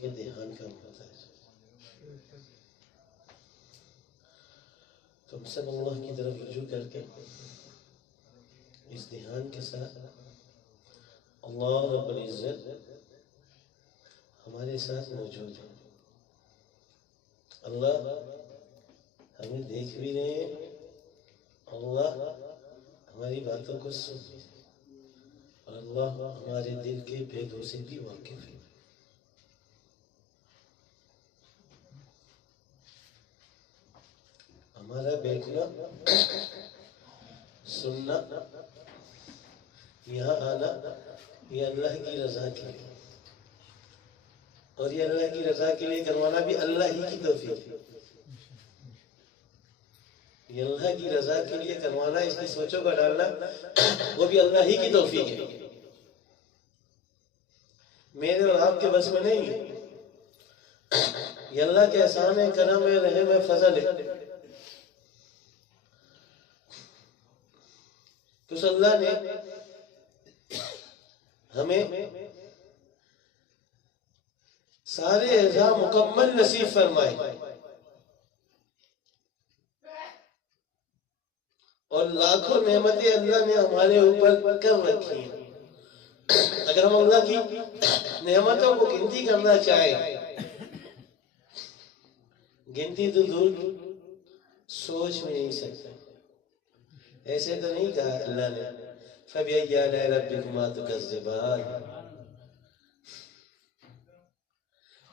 کہ دھیان کم ہوتا ہے. تو ہم سب اللہ کی طرف رجوع کر کے اس دھیان کے ساتھ اللہ رب العزت ہمارے ساتھ موجود ہے. اللہ ہمیں دیکھ بھی رہے ہیں، اللہ ہماری باتوں کو سن رہے ہیں، اور اللہ ہمارے دل کے بھیدوں سے بھی واقف ہے. ہمارا بیٹھنا، سننا، یہاں آنا، یہ اللہ کی رضا کے لیے، اور یہ اللہ کی رضا کے لیے کروانا بھی اللہ ہی کی توفیق ہے. یہ اللہ کی رضا کے لیے کروانا، اس کی سوچوں کا ڈالنا، وہ بھی اللہ ہی کی توفیق ہے. میرے اور آپ کے بس میں نہیں ہے. یہ اللہ کے احسان ہے، کرم ہے، رحم ہے، فضل ہے. تو اس اللہ نے ہمیں سارے اعضاء مکمل نصیب فرمائے، اور لاکھوں نعمتیں اللہ نے ہمارے اوپر کر رکھی ہیں. اگر ہم اللہ کی نعمتوں کو گنتی کرنا چاہیں، گنتی تو دور سوچ میں نہیں سکتے. ایسے تو نہیں کہا اللہ نے فَبِأَيِّ آلَاءِ رَبِّكُمَا تُكَذِّبَانِ،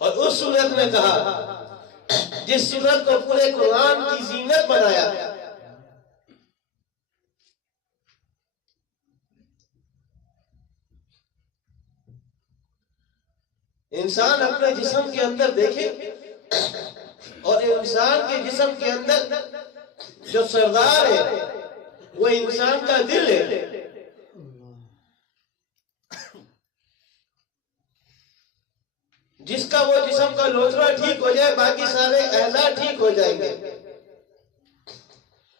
اور اس صورت میں کہا جس صورت کو پورے قرآن کی زینت بنایا. انسان اپنے جسم کے اندر دیکھے، اور انسان کے جسم کے اندر جو سردار ہے وہ انسان کا دل ہے. جس کا وہ جسم کا لوتھڑا ٹھیک ہو جائے، باقی سارے اعضاء ٹھیک ہو جائیں گے.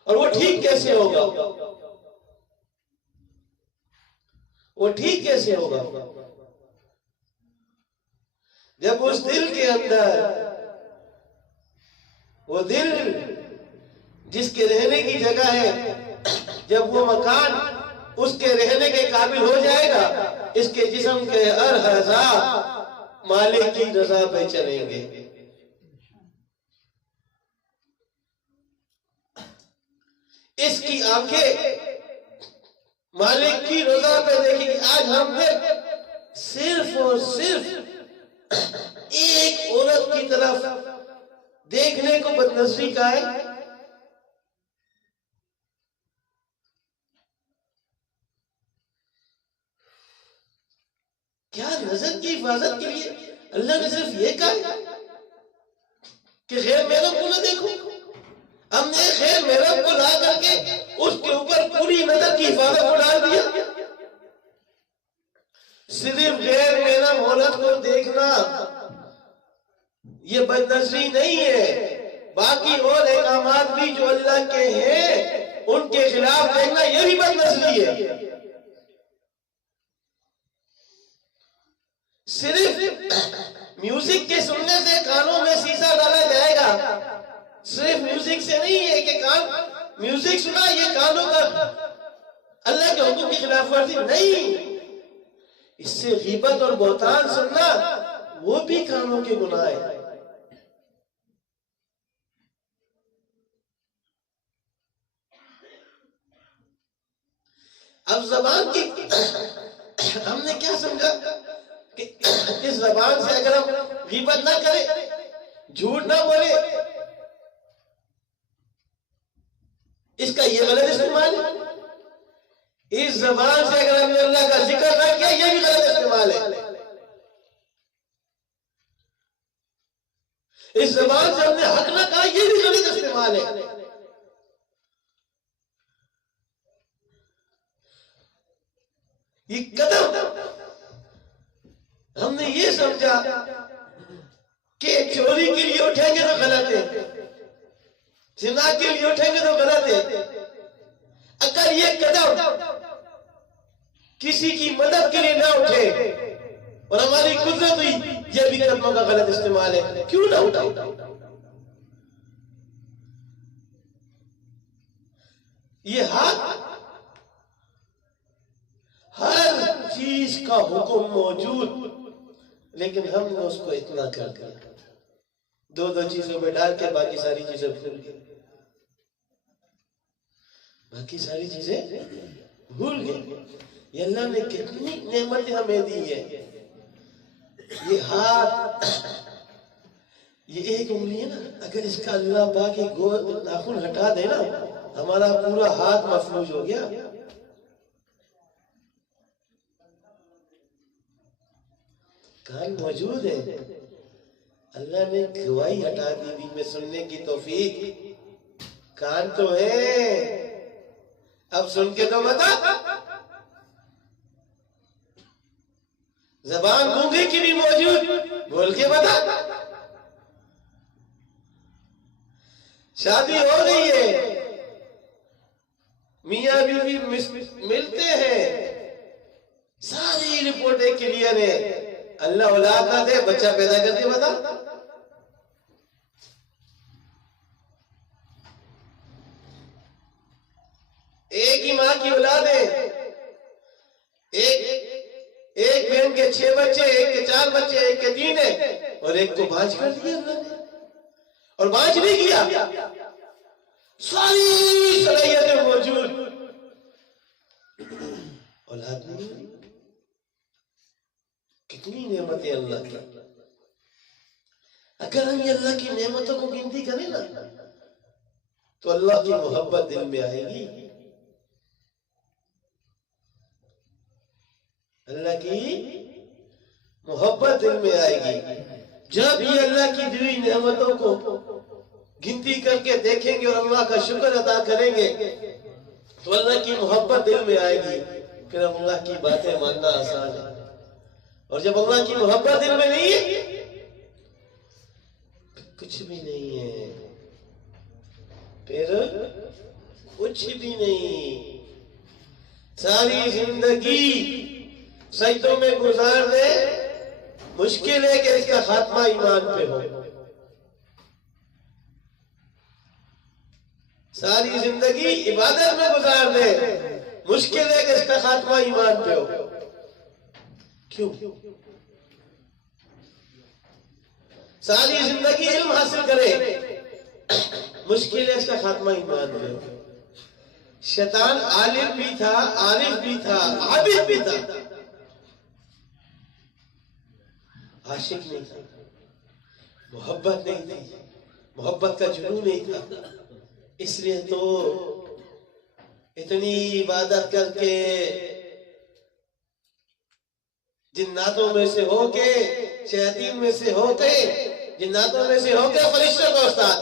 اور وہ ٹھیک کیسے ہوگا؟ وہ ٹھیک کیسے ہوگا؟ جب اس دل کے اندر، وہ دل جس کے رہنے کی جگہ ہے، جب وہ مکان اس کے رہنے کے قابل ہو جائے گا، اس کے جسم کے ہر اعضاء مالک کی رضا پہ چلیں گے. اس کی آنکھیں مالک کی رضا پہ دیکھیں گی. آج ہم نے صرف اور صرف ایک عورت کی طرف دیکھنے کو بدنظری کا ہے. کیا نظر کی حفاظت کے لیے اللہ نے صرف یہ کہا کہ غیر محرم کو نہ دیکھو؟ ہم نے غیر محرم کو لا کر کے اس کے اوپر پوری نظر کی حفاظت کو ڈال دیا. صرف غیر محرم عورت کو دیکھنا یہ بدنظری نہیں ہے، باقی اور احکامات بھی جو اللہ کے ہیں ان کے خلاف دیکھنا یہ بھی بدنظری ہے. صرف میوزک کے سننے سے کانوں میں سیسا ڈالا جائے گا، صرف میوزک سے نہیں ہے کہ کان میوزک سنا یہ کانوں کا اللہ کے حکم کی خلاف ورزی نہیں. اس سے غیبت اور بہتان سننا وہ بھی کانوں کے گناہ ہے. اب زبان کی ہم نے کیا سمجھا کہ اس زبان سے اگر ہم غیبت نہ کریں، جھوٹ نہ بولے، اس کا یہ غلط استعمال ہے. اس زبان سے اگر ہم نے اللہ کا ذکر نہ کیا، یہ بھی غلط استعمال ہے. اس زبان سے ہم نے حق نہ کہا، یہ بھی غلط استعمال ہے. یہ قدم ہم نے یہ سمجھا کہ چوری کے لیے اٹھیں گے تو غلط ہے، زنا کے لیے اٹھیں گے تو غلط ہے. اگر یہ قدم کسی کی مدد کے لیے نہ اٹھے اور ہماری قدرت ہوئی یہ بھی کلموں کا غلط استعمال ہے، کیوں نہ اٹھاؤ؟ یہ ہاتھ ہر چیز کا حکم موجود، لیکن ہم نے اس کو اتنا کر دیا، دو چیزوں میں ڈال کے باقی ساری چیزیں بھول گئے، باقی ساری چیزیں بھول گئے۔ یہ اللہ نے کتنی نعمتیں ہمیں دی ہے۔ یہ ہاتھ، یہ ایک انگلی ہے نا، اگر اس کا اللہ پاک ناخن ہٹا دے نا، ہمارا پورا ہاتھ مفلوج ہو گیا۔ کان موجود ہے، اللہ نے گواہی ہٹا دی، بیچ میں سننے کی توفیق۔ کان تو ہے، اب سن کے تو بتا۔ زبان گونگے کی بھی موجود، بول کے بتا۔ شادی ہو رہی ہے، میاں بیوی ملتے ہیں، ساری رپورٹیں کلیئر ہیں، اللہ اولاد نہ دے، بچہ پیدا کر کے بتا۔ ایک ہی ماں کی اولاد ہے، ایک بہن کے 6 بچے، ایک کے 4 بچے، ایک کے 3 ہیں، اور ایک کو بانج کر دیا اللہ نے، اور بانج نہیں کیا، ساری صلاحیتیں موجود، اولاد نہیں۔ کتنی نعمتیں اللہ کی۔ اگر ہم یہ اللہ کی نعمتوں کو گنتی کریں نا تو اللہ کی محبت دل میں آئے گی، اللہ کی محبت دل میں آئے گی۔ جب یہ اللہ کی دی ہوئی نعمتوں کو گنتی کر کے دیکھیں گے اور اللہ کا شکر ادا کریں گے تو اللہ کی محبت دل میں آئے گی، پھر اللہ کی باتیں ماننا آسان ہے۔ اور جب اللہ کی محبت دل میں نہیں ہے، کچھ بھی نہیں ہے، پھر کچھ بھی نہیں۔ ساری زندگی سجدوں میں گزار دے، مشکل ہے کہ اس کا خاتمہ ایمان پہ ہو۔ ساری زندگی عبادت میں گزار دے، مشکل ہے کہ اس کا خاتمہ ایمان پہ ہو۔ کیوں؟ ساری زندگی علم حاصل کرے، مشکل ہے اس کا خاتمہ ایمان پہ ہو۔ شیطان عالم بھی تھا، عارف بھی تھا، عابد بھی تھا، عاشق نہیں تھا، محبت نہیں تھی، محبت کا جنون نہیں تھا۔ اس لیے تو اتنی عبادت کر کے جناتوں میں سے ہو کے، شیاطین میں سے ہو کے، جناتوں میں سے ہو کے فرشتوں کا استاد۔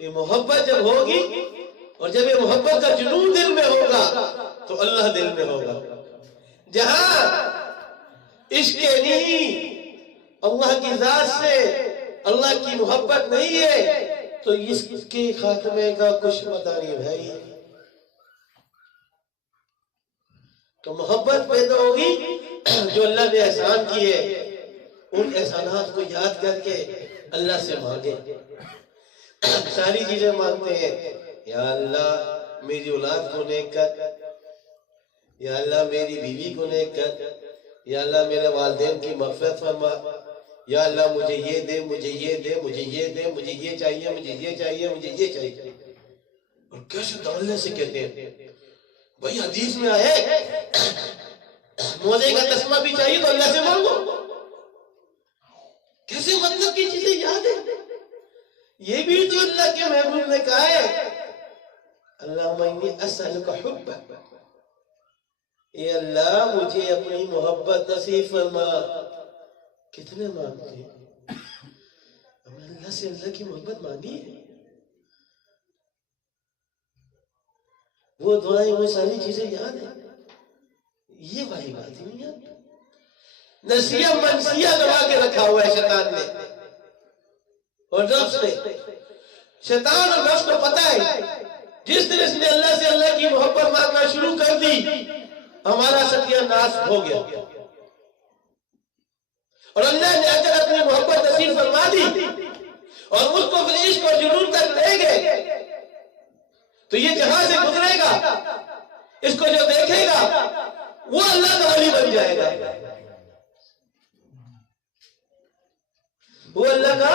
یہ محبت جب ہوگی اور جب یہ محبت کا جنون دل میں ہوگا تو اللہ دل میں ہوگا۔ جہاں عشق نہیں، اللہ کی ذات سے اللہ کی محبت نہیں ہے تو اس کے خاتمے کا کچھ پتہ نہیں بھائی۔ تو محبت پیدا ہوگی، جو اللہ نے احسان کیے ان احسانات کو یاد کر کے اللہ سے مانگے۔ ساری چیزیں مانگتے ہیں، یا اللہ میری اولاد کو نیک کر، یا اللہ میری بیوی کو نیک کر، یا اللہ میرے والدین کی مغفرت فرما، یا اللہ مجھے یہ دے، مجھے یہ دے، مجھے یہ دے، مجھے یہ چاہیے، مجھے یہ چاہیے، مجھے یہ چاہیے۔ اور کیسے دولت سے کہتے ہیں بھائی، حدیث میں آئے موزے کا تسمہ بھی چاہیے تو اللہ سے مانگو۔ کیسے مطلب کی چیزیں یاد ہے؟ یہ بھی تو اللہ کے محبوب نے کہا ہے، اللہم انی اسألک حبک، اے اللہ مجھے اپنی محبت نصیب فرما۔ کتنے مانگتے ہیں؟ ہم نے اللہ سے اللہ کی محبت مانگی ہے؟ وہ دعائیں، وہ ساری چیزیں یاد ہیں؟ یہ والی بات ہی نہیں یاد۔ نسیہ منسیہ دبا کے رکھا ہوا ہے شیطان نے اور نفس نے۔ شیطان اور نفس کو پتہ ہے جس دن اس نے اللہ سے اللہ کی محبت مانگنا شروع کر دی ہمارا ستیہ ناش ہو گیا. اور اللہ نے اگر اپنی محبت نصیب فرما دی اور اس کو پھر عشق اور جنون تک لے گئے تو یہ جہاں سے گزرے گا اس کو جو دیکھے گا وہ اللہ کا ولی بن جائے گا. وہ اللہ کا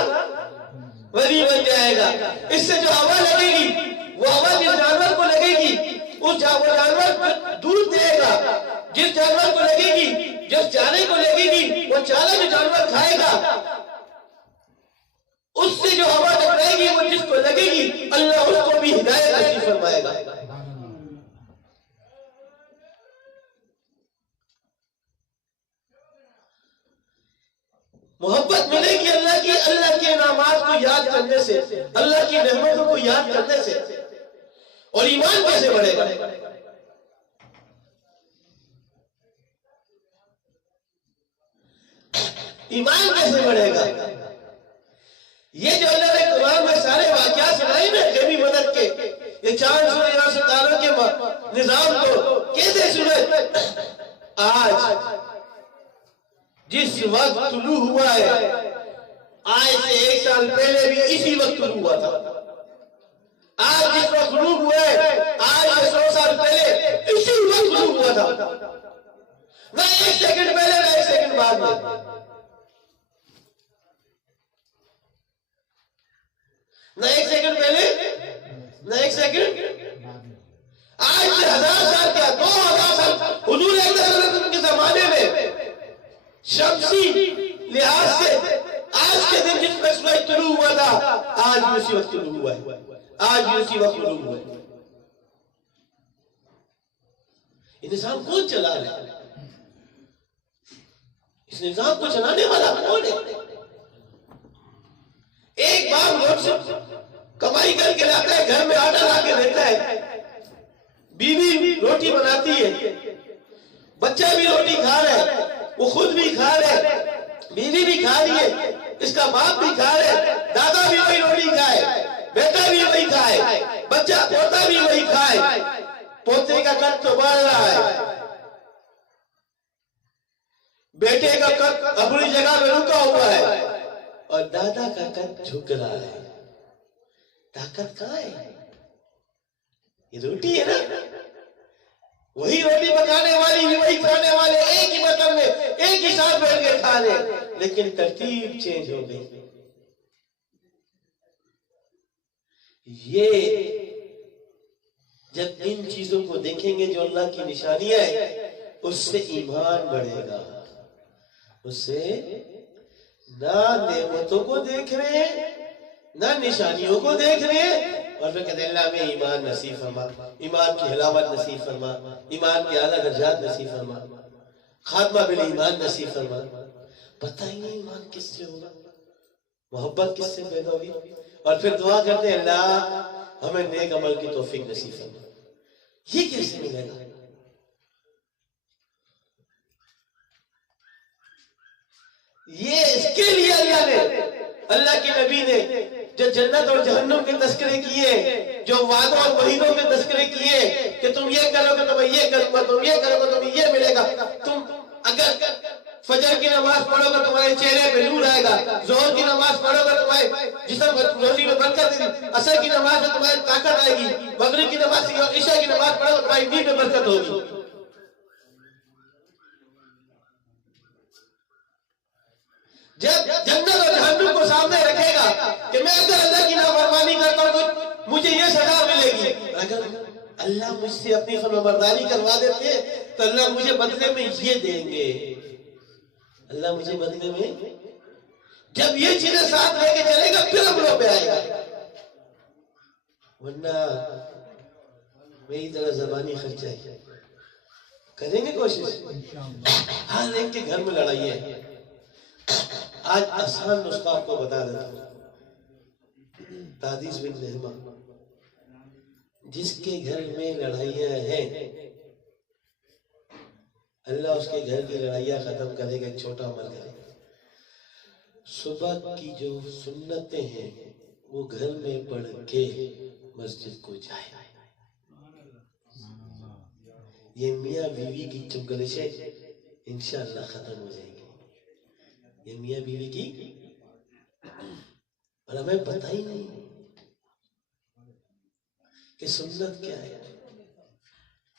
ولی بن جائے گا. اس سے جو ہوا لگے گی وہ ہوا جس جانور کو لگے گی وہ جانور دودھ دے گا. جس جانور کو لگے گی جس چارے کو لگے گی وہ چارہ جو جانور کھائے گا. اس سے جو ہوا ٹکرائے گی وہ جس کو لگے گی اللہ اس کو بھی ہدایت نصیب فرمائے گا. محبت ملے گی اللہ کی اللہ کے انعامات کو یاد کرنے سے, اللہ کی نعمتوں کو یاد کرنے سے. اور ایمان کیسے بڑھے گا؟ ایمان کیسے بڑھے گا؟ یہ جو اللہ نے قرآن میں سارے واقعات سنائے نا غیبی مدد کے, یہ چاند سورج اور ستاروں کے نظام کو کیسے سنے؟ آج جس وقت طلوع ہوا ہے آج سے 1 سال پہلے بھی اسی وقت طلوع ہوا تھا. آج جس وقت طلوع ہوا ہے آج سے 100 سال پہلے اسی وقت طلوع ہوا تھا. نہ 1 سیکنڈ پہلے نہ 1 سیکنڈ بعد میں. نہ 1 سیکنڈ پہلے نہ 1 سیکنڈ آج سے 1000 سال کیا 2000 سال حضور اکرم کے زمانے میں شمسی لحاظ سے آج کے دن جس میں سورج طلوع ہوا تھا آج بھی اسی وقت طلوع ہوا ہے. آج بھی اسی وقت طلوع ہوا ہے. یہ نظام کون چلا رہا ہے؟ اس نظام کو چلانے والا کون ہے؟ ایک بار روڈ سے کمائی کر کے لاتا ہے, گھر میں آٹا لا کے دیتا ہے, بیوی روٹی بناتی ہے, بچہ بھی روٹی کھا رہا ہے, وہ خود بھی کھا رہے, بیوی بھی کھا رہی ہے, اس کا باپ بھی کھا رہے, دادا بھی وہی روٹی کھائے, بیٹا بھی وہی کھائے, بچہ پوتا بھی وہی کھائے. پوتے کا قد تو بڑھ رہا ہے, بیٹے کا قد اپنی جگہ میں رکا ہوا ہے اور دادا کا قد جھک رہا ہے. طاقت کہاں ہے؟ یہ روٹی ہے نا, وہی روٹی پکانے والی بھی وہی کھانے والے, ایک ہی برتن میں ایک ہی ساتھ بیٹھ کے کھا رہے, لیکن ترتیب چینج ہو گئی. یہ جب ان چیزوں کو دیکھیں گے جو اللہ کی نشانیاں ہیں اس سے ایمان بڑھے گا. اس سے نہ نعمتوں کو دیکھ رہے ہیں نہ نشانیوں کو دیکھ رہے ہیں اور پھر کہتے ہیں اللہ میں ایمان نصیب فرما, ایمان کی حلاوت نصیب فرما, ایمان کی اعلیٰ درجات نصیب فرما, خاتمہ بالایمان نصیب فرما. پتہ ہی نہیں ایمان کس سے ہوگا, محبت کس سے پیدا ہوگی. اور پھر دعا کرتے ہیں اللہ ہمیں نیک عمل کی توفیق نصیب فرما. یہ کیسے ملے گا؟ یہ اس کے لیے اللہ کے نبی نے جو جنت اور جہنم کے تذکرے کیے, جو وعدوں اور وعیدوں کے تذکرے کیے کہ تم یہ کرو گے تمہیں یہ کروں گا, تم یہ کرو گے تمہیں یہ ملے گا, تم اگر فجر کی نماز پڑھو گے تمہارے چہرے پہ نور آئے گا, ظہر کی نماز پڑھو گے تمہارے جسم روزی میں برکت دے گی, عصر کی نماز میں تمہاری طاقت آئے گی, مغرب کی نماز اور عشاء کی نماز پڑھو گے تمہاری نیند میں برکت ہوگی. جب جنت اور جہنم کو سامنے رکھے گا کہ میں اگر اللہ کی نافرمانی کرتا ہوں تو مجھے یہ سزا ملے گی, اگر اللہ مجھ سے اپنی فرمانبرداری کروا دیتے ہیں تو اللہ مجھے بدلے میں یہ دیں گے. اللہ مجھے بدلے میں جب یہ چیزیں ساتھ لے کے چلے گا پھر عملوں پہ آئے گا, ورنہ میری طرح زبانی خرچہ ہے. کریں گے کوشش, ہر ایک کے گھر میں لڑائی ہے. آج آسان نسخہ آپ کو بتا دیتا ہوں. تادیس بن رحمہ جس کے گھر میں لڑائیاں ہیں اللہ اس کے گھر کی لڑائیاں ختم کرے گا. ایک چھوٹا عمل کرے گا, صبح کی جو سنتیں ہیں وہ گھر میں پڑھ کے مسجد کو جائے. یہ میاں بیوی کی چگلشیں انشاءاللہ ختم ہو جائیں گی. یہ میاں بیوی کی، اور ہمیں پتہ ہی نہیں کہ سنت کیا ہے.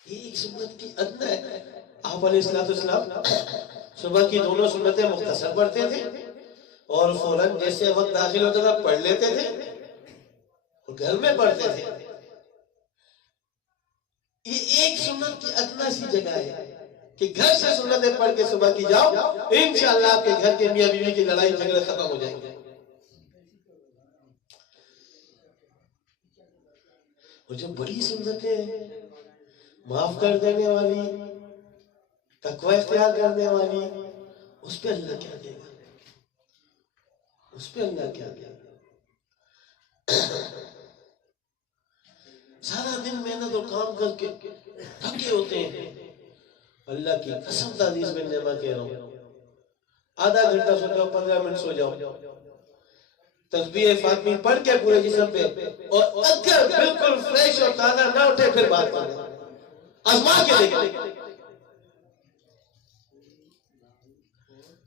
یہ ایک سنت کی ادنا ہے. آپ علیہ السلام صبح کی دونوں سنتیں مختصر پڑھتے تھے اور فوراً جیسے وقت داخل ہوتا تھا پڑھ لیتے تھے اور گھر میں پڑھتے تھے. یہ ایک سنت کی ادنا سی جگہ ہے کہ گھر سے سنتیں پڑھ کے صبح کی جاؤ، انشاءاللہ آپ کے گھر کے میاں بیوی کی لڑائی جھگڑے ختم ہو جائیں گے. اور جو بڑی سنتیں معاف کر دینے والی، تقوی اختیار کرنے والی، اس پہ اللہ کیا دے گا؟ اس پہ اللہ کیا دے گا؟ سارا دن محنت اور کام کر کے تھکے ہوتے ہیں. اللہ کی قسم تعزیز بن نعمہ کہہ رہا ہوں، آدھا گھنٹہ سو جاؤ، 15 منٹ سو جاؤ، تسبیح فاطمی پڑھ کے پورے جسم پہ، اور اگر بالکل فریش اور تازہ نہ اٹھے پھر بات کرنا، آزما کے دیکھیں.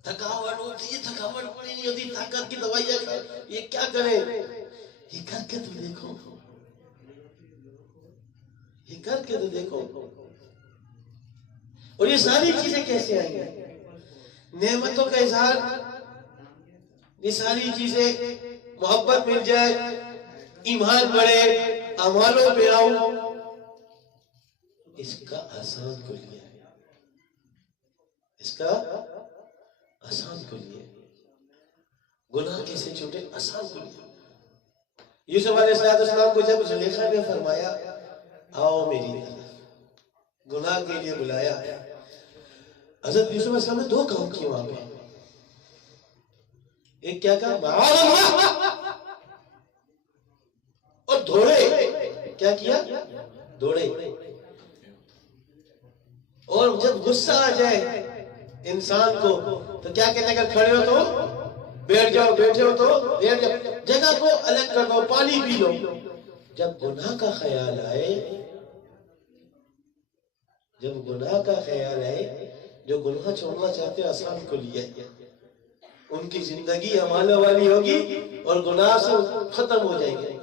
تھکاوٹ ہوتی ہے، تھکاوٹ پوری نہیں ہوتی، طاقت کی دوائیاں یہ کیا کریں؟ یہ کر کے تو دیکھو، یہ کر کے تو دیکھو. اور یہ ساری چیزیں کیسے آئیں گی؟ نعمتوں کا اظہار، یہ ساری چیزیں، محبت مل جائے، ایمان بڑھے، اعمالوں پہ آؤ، اس کا آسان کلیہ ہے. اس کا آسان کلیہ، گناہ کیسے چھوٹے، آسان کلیہ. یوسف علیہ السلام کو جب زلیخا نے فرمایا آؤ میری طرف، گناہ کے لیے بلایا، حضرت یوسف علیہ السلام نے 2 کام کیے وہاں پہ. ایک کیا کہا؟ معاذ اللہ، اور دوڑے. کیا کیا؟ دوڑے. اور جب غصہ آ جائے انسان کو تو کیا کہتے ہیں؟ اگر کھڑے ہو تو بیٹھ جاؤ، بیٹھے ہو تو بیٹھ جاؤ، جگہ کو الگ کر دو، پانی پی لو. جب گناہ کا خیال آئے، جب گناہ کا خیال آئے، جو گناہ چھوڑنا چاہتے ہیں آسان کو لیا، ان کی زندگی اعمالوں والی ہوگی اور گناہ سے ختم ہو جائیں گے.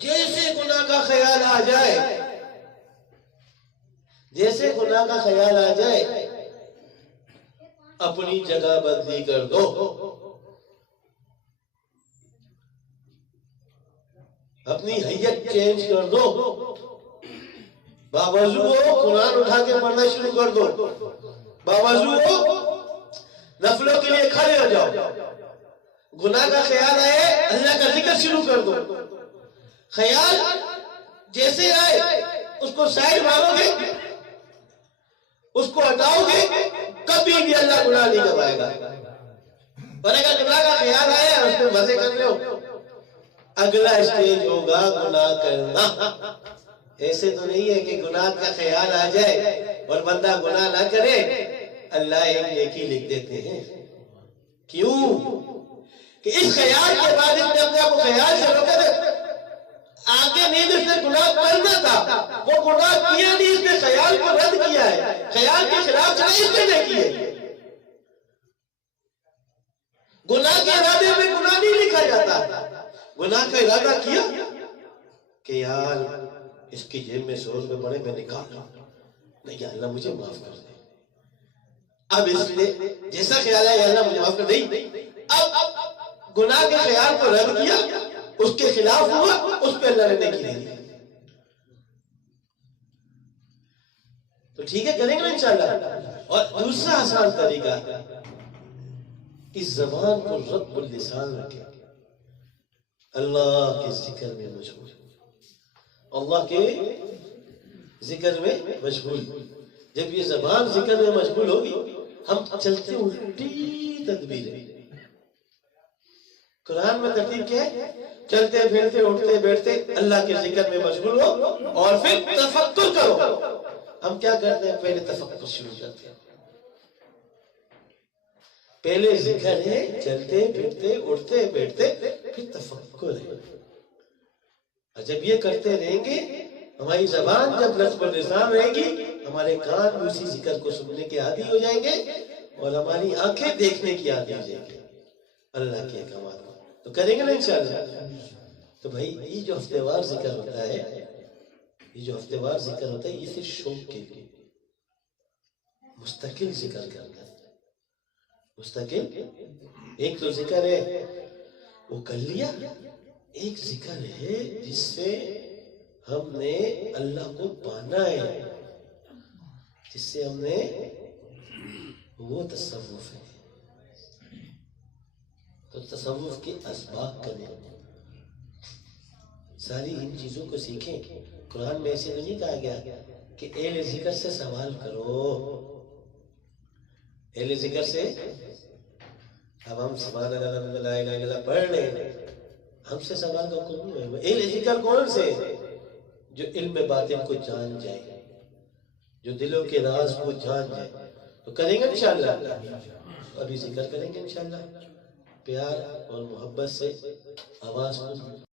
جیسے گناہ کا خیال آ جائے، جیسے گناہ کا خیال آ جائے، اپنی جگہ بدلی کر دو. اپنی حیت چینج کر دو، باوضو ہو قرآن اٹھا کے پڑھنا شروع کر دو، باوضو ہو نفلوں کے لیے کھڑے ہو جاؤ. گناہ کا خیال آئے، اللہ کا ذکر شروع کر دو. خیال جیسے آئے اس کو سائڈ مارو گے، اس کو ہٹاؤ گے، کبھی بھی اللہ گناہ نہیں کروائے گا. اور اگر گناہ کا خیال آیا اس میں مزے کر لو، اگلا اسٹیج ہوگا گناہ کرنا. ایسے تو نہیں ہے کہ گناہ کا خیال آ جائے اور بندہ گناہ نہ کرے، اللہ ایک نیکی لکھ دیتے ہیں. کیوں؟ کہ اس خیال کے بعد اس نے اپنے آپ کو خیال سے روکا تھا. آگے نہیں جس نے گناہ کرنا تھا وہ گناہ کیا نہیں، اس نے خیال کو رد کیا ہے. خیال کے خلاف چلا اس نے نہیں کیے. گناہ کے ارادے میں گناہ نہیں لکھا جاتا. گناہ کا ارادہ کیا کہ یار اس کی جیب میں 100 روپے پڑے، میں نکال لوں، نہیں یا اللہ مجھے معاف کر دے. اب اس نے جیسا خیال ہے یا اللہ مجھے معاف کر دے، اب گناہ کے خیال کو رد کیا، اس کے خلاف ہوا، اس پہ اللہ نے نیکی نہیں دی. تو ٹھیک ہے، کریں گے انشاءاللہ. اور دوسرا آسان طریقہ، اس زبان کو رب اللسان رکھے، اللہ کے ذکر میں مشغول، اللہ کے ذکر میں مشغول. جب یہ زبان ذکر میں مشغول ہوگی، ہم چلتے الٹی تدبیریں. قرآن میں ترتیب کیا ہے؟ چلتے پھرتے اٹھتے بیٹھتے اللہ کے ذکر میں مشغول ہو اور پھر تفکر کرو. ہم کیا کرتے ہیں؟ پہلے تفکر شروع کرتے ہیں. پہلے ذکر ہے، چلتے پھرتے اٹھتے بیٹھتے، پھر تفکر ہے. اور جب یہ کرتے رہیں گے، ہماری زبان جب لفظ پر لسان رہے گی، ہمارے کان بھی اسی ذکر کو سننے کے عادی ہو جائیں گے اور ہماری آنکھیں دیکھنے کی عادی ہو جائیں گے اللہ کے احکامات کو. تو کریں گے نا انشاءاللہ. تو بھائی یہ جو ہفتے وار ذکر ہوتا ہے، یہ جو ہفتے وار ذکر ہوتا ہے، یہ صرف شوق کے لیے مستقل ذکر کرنا ہے. مستقل ایک تو ذکر ہے وہ کر لیا، ایک ذکر ہے جس سے ہم نے اللہ کو پانا ہے، جس سے ہم نے وہ تصوف ہے. تو تصوف کے اسباب کریں، ساری ان چیزوں کو سیکھیں. قرآن میں ایسے تو نہیں کہا گیا کہ اہل ذکر سے سوال کرو. اہل ذکر سے اب ہم سبحان اللہ الحمد للہ لا الہ الا اللہ پڑھ رہے ہیں، ہم سے سوال کا کوئی نہیں ہے. اہل ذکر کون سے؟ جو علم باطن کو جان جائے، جو دلوں کے راز کو جان جائے. تو کریں گے انشاءاللہ. ابھی ذکر کریں گے انشاءاللہ، پیار اور محبت سے آواز کو